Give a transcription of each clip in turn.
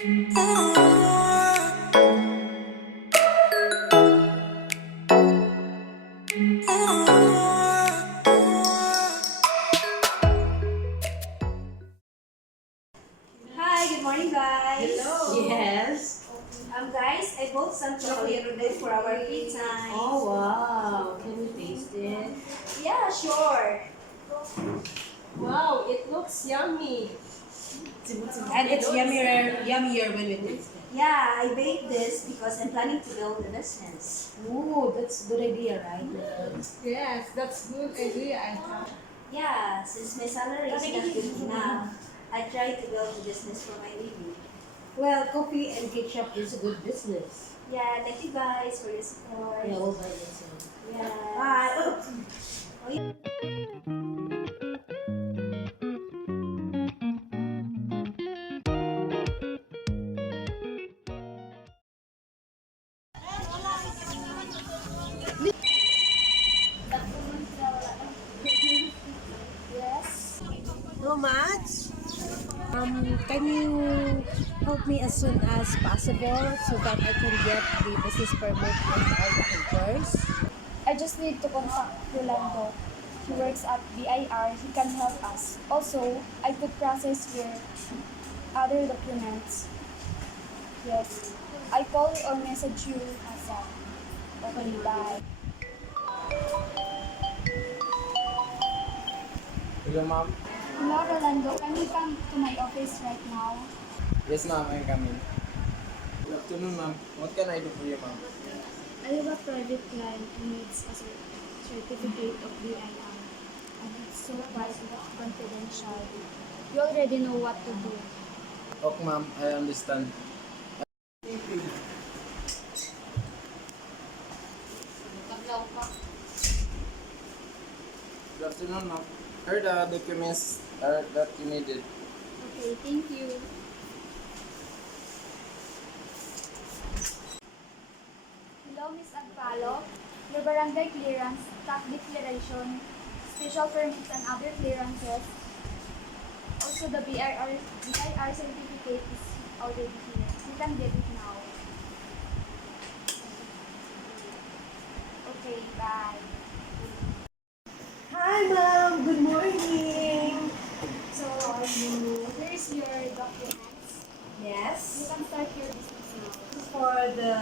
Hi, good morning, guys. Hello. Yes. Guys, I bought some chocolate today for our free time. Oh, wow. Can we taste it? Yeah, sure. Wow, it looks yummy. And it's yummier when we taste it. Yeah, I baked this because I'm planning to build a business. Ooh, that's a good idea, right? Yes, that's good idea, I thought. Yeah, since my salary is not good enough, I try to build a business for my living. Well, coffee and cake shop is a good business. Yeah, thank you guys for your support. Yeah, we'll buy this one. Yeah. Bye. Oh, yeah. Yes. How much? Can you help me as soon as possible so that I can get the business permit and all the papers? I just need to contact Rolando. He works at BIR. He can help us. Also, I could process your other documents. Yes. I call or message you ASAP. Okay, bye. Hello, ma'am. Hello, Rolando. Can you come to my office right now? Yes, ma'am. I'm coming. Good afternoon, ma'am. What can I do for you, ma'am? I have a private client who needs a certificate of BIR. And it's so private, confidential. You already know what to do. Okay, ma'am. I understand. Good afternoon, ma'am. Here are the documents that you needed. Okay, thank you. Hello, Miss Agpalo. Your barangay clearance, tax declaration, special permits and other clearances. Also, the BIR certificate is already here. You can get it now. Okay, bye. Hi, ma'am. Good morning. So, here's your documents. You Yes. can start your business now. For the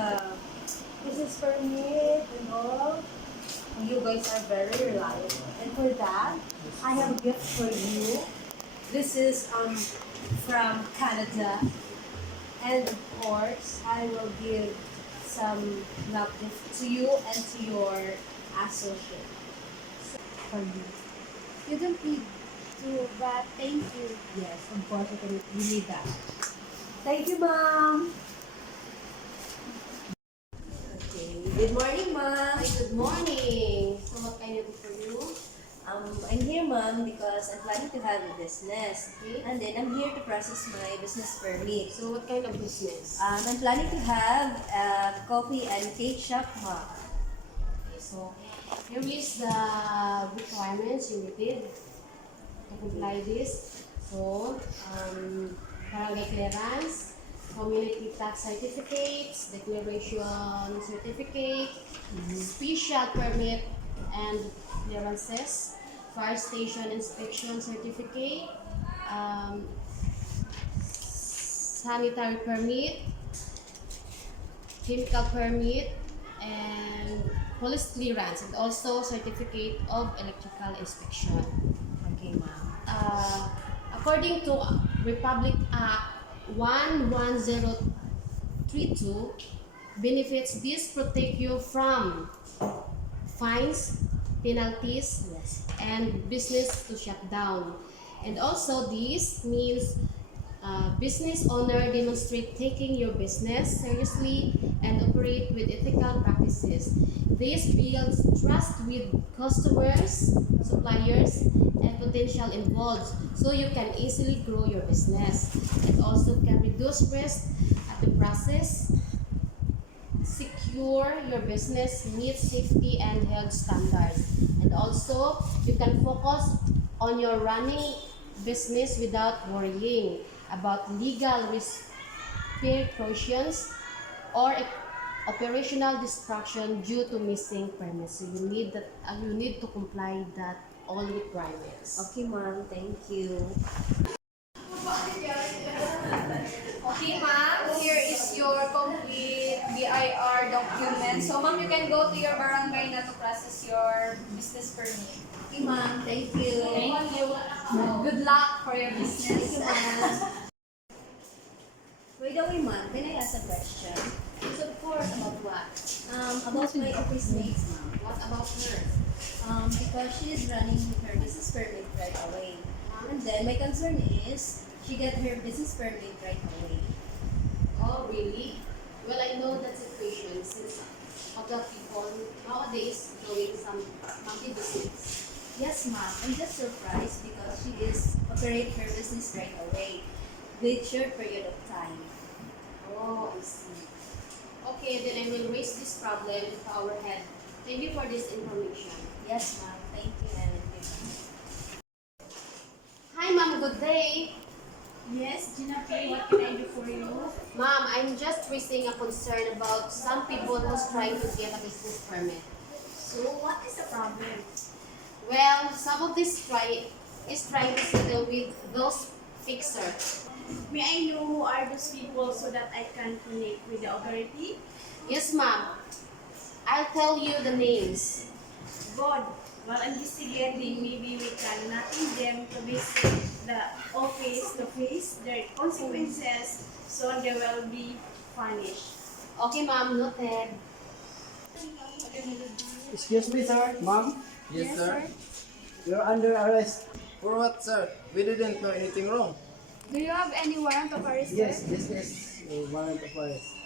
business permit and all, you guys are very reliable. And for that, I have a gift for you. This is from Canada. And of course, I will give some love gift to you and to your associate. For you. You don't need to, but thank you. Yes, of course, we need that. Thank you, ma'am. Okay. Good morning, ma'am. Hi, good morning. So what can I do for you? I'm here, ma'am, because I'm planning to have a business. Okay. And then I'm here to process my business permit. So what kind of business? I'm planning to have a coffee and cake shop, ma'am. Okay, so here is the requirements you needed to comply this. So, barangay clearance, community tax certificates, declaration certificate, special permit and clearances, fire station inspection certificate, sanitary permit, chemical permit, and police clearance, and also certificate of electrical inspection. Okay, ma'am. According to Republic Act 11032, benefits this protect you from fines, penalties, Yes. and business to shut down. And also this means business owner demonstrate taking your business seriously and operate with ethical practices. This builds trust with customers, suppliers, and potential involved so you can easily grow your business. It also can reduce risk at the process, secure your business, meet safety and health standards. And also, you can focus on your running business without worrying about legal fair questions or operational distraction due to missing permits. So you need to comply that all requirements. Okay, ma'am. Thank you. Okay, ma'am, here is your complete BIR document. So, ma'am, you can go to your barangay na to process your business permit. Okay, ma'am. Thank you. Thank you. Good luck for your Thank you, business. ma'am. By the way, ma'am, can I ask a question? Yes, of course. About what? About my office mates, ma'am. What about her? Because she is running her business permit right away. And then my concern is she get her business permit right away. Oh, really? Well, I know that situation since of the people nowadays doing some monkey business. Yes, ma'am. I'm just surprised because she is operate her business right away with short period of time. Oh, I see. Okay, then I will raise this problem to our head. Thank you for this information. Yes, ma'am. Thank you, Ellen. Hi, ma'am. Good day. Yes, Gina P, what can I do for you? Ma'am, I'm just raising a concern about some people who's trying to get a business permit. So, what is the problem? Well, some of this is trying to settle with those fixers. May I know who are those people so that I can connect with the authority? Yes, ma'am. I'll tell you the names. God, while investigating, maybe we can nothing them to visit the office to face their consequences so they will be punished. Okay, ma'am. Noted. Excuse me, sir. Ma'am, Yes, sir. you're under arrest. For what, sir? We didn't do anything wrong. Do you have any warrant of arrest? Yes, this is a warrant of arrest.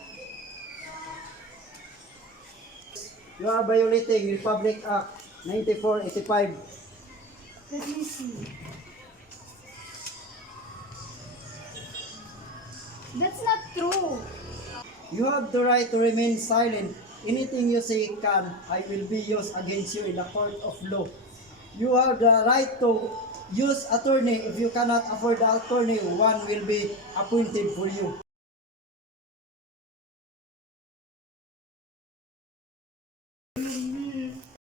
You are violating Republic Act 9485. Let me see. That's not true. You have the right to remain silent. Anything you say I will be used against you in the court of law. You have the right to use attorney. If you cannot afford the attorney, one will be appointed for you.